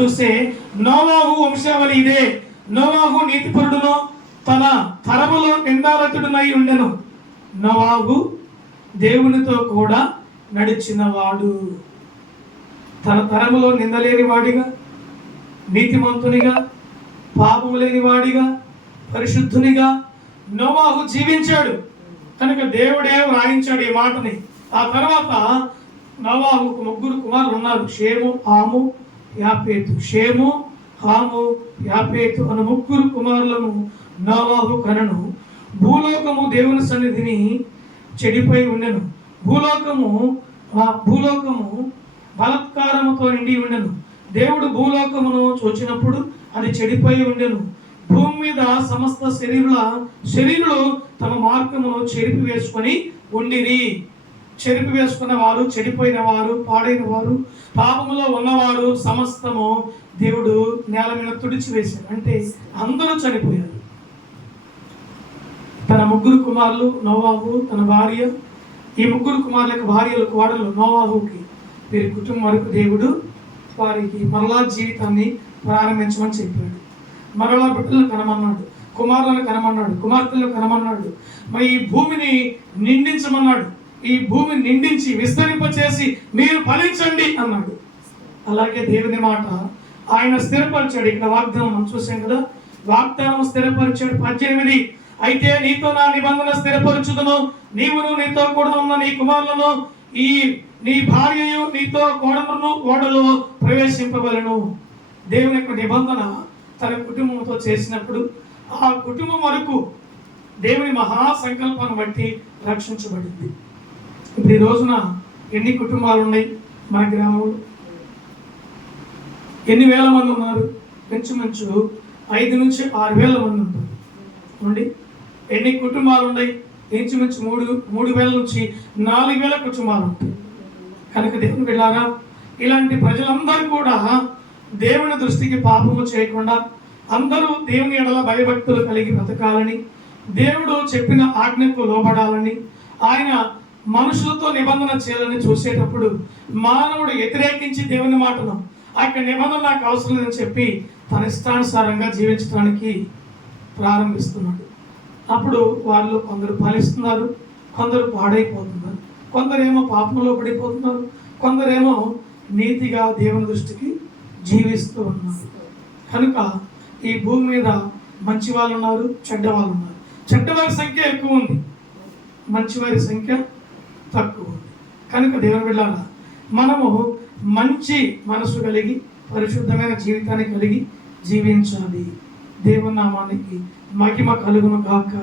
చూస్తే నోవాహు వంశావళి ఇదే. నోవాహు నీతిపరుడును తన తరములో నిందారతుడునై ఉండెను. నోవాహు దేవునితో కూడా నడిచినవాడు. తన తరములో నిందలేని వాడిగా, నీతిమంతునిగా, పాపము లేని వాడిగా, పరిశుద్ధునిగా నోవాహు జీవించాడు. కనుక దేవుడే వ్రాయించాడు ఈ మాటని. ఆ తర్వాత నోవాహుకు 3 కుమారులు ఉన్నారు. షేము, హాము, యాపేతు. షేము, హాము, యాపేతు అను 3 కుమారులను నోవాహు కనెను. భూలోకము దేవుని సన్నిధిని చెడిపోయి ఉండెను. భూలోకము బలత్కారముతో నిండి ఉండెను. దేవుడు భూలోకమును చూచినప్పుడు అది చెడిపోయి ఉండెను. భూమి మీద సమస్త శరీరులు తమ మార్గమును చెరిపి వేసుకొని ఉండిరి. చెరిపి వేసుకున్న వారు, చెడిపోయిన వారు, పాడైన వారు, పాపములో ఉన్నవారు సమస్తము దేవుడు నేల మీద తుడిచివేశాడు. అంటే అందరూ చనిపోయారు. తన 3 కుమారులు నోవాహు, తన భార్య, ఈ 3 కుమారులకు భార్యలు, కోడలు నోవాహుకి, వీరి కుటుంబం వరకు దేవుడు వారికి మరలా జీవితాన్ని ప్రారంభించమని చెప్పాడు. మరలా బిడ్డలను కనమన్నాడు, కుమారులను కనమన్నాడు, కుమార్తెలను కనమన్నాడు. మరి ఈ భూమిని నిండించమన్నాడు. ఈ భూమిని నిండించి విస్తరింపచేసి మీరు ఫలించండి అన్నాడు. అలాగే దేవుని మాట ఆయన స్థిరపరిచాడు. ఇక్కడ వాగ్దానం మనం చూసాం కదా, వాగ్దానం స్థిరపరిచాడు. 18 అయితే నీతో నా నిబంధన స్థిరపరచుదును, నీవును నీతో కూడా ఉన్న నీ కుమారులను, ఈ నీ భార్యయు నీతో కోడలను ఓడలో ప్రవేశింపవలను. దేవుని యొక్క నిబంధన తన కుటుంబంతో చేసినప్పుడు ఆ కుటుంబం వరకు దేవుని మహాసంకల్పాన్ని బట్టి రక్షించబడింది. ఇప్పుడు ఈ రోజున ఎన్ని కుటుంబాలు ఉన్నాయి మన గ్రామంలో? ఎన్ని వేల మంది ఉన్నారు? ఇంచుమించు 5 నుంచి 6 వేల మంది ఉంటారు. చూడండి ఎన్ని కుటుంబాలు ఉన్నాయి? ఇంచుమించు 3,000 నుంచి 4,000 కుటుంబాలు ఉంటాయి. కనుక దేవుని బిడ్డలారా, ఇలాంటి ప్రజలందరూ కూడా దేవుని దృష్టికి పాపము చేయకుండా అందరూ దేవుని ఎడల భయభక్తులు కలిగి బ్రతకాలని, దేవుడు చెప్పిన ఆజ్ఞకు లోబడాలని, ఆయన మనుషులతో నిబంధన చేయాలని చూసేటప్పుడు మానవుడు వ్యతిరేకించి దేవుని మాటను ఆ యొక్క నిబంధన నాకు అవసరం లేదని చెప్పి తన ఇష్టానుసారంగా జీవించడానికి ప్రారంభిస్తున్నాడు. అప్పుడు వాళ్ళు కొందరు ఫలిస్తున్నారు, కొందరు పాడైపోతున్నారు, కొందరేమో పాపంలో పడిపోతున్నారు, కొందరేమో నీతిగా దేవుని దృష్టికి జీవిస్తూ ఉన్నారు. కనుక ఈ భూమి మీద మంచి వాళ్ళు ఉన్నారు, చెడ్డ వాళ్ళు ఉన్నారు. చెడ్డవారి సంఖ్య ఎక్కువ ఉంది, మంచివారి సంఖ్య తక్కువ ఉంది. కనుక దేవుని బిడ్డలారా, మనము మంచి మనసు కలిగి పరిశుద్ధమైన జీవితాన్ని కలిగి జీవించాలి. దేవుని నామానికి మహిమ కలుగును గాక.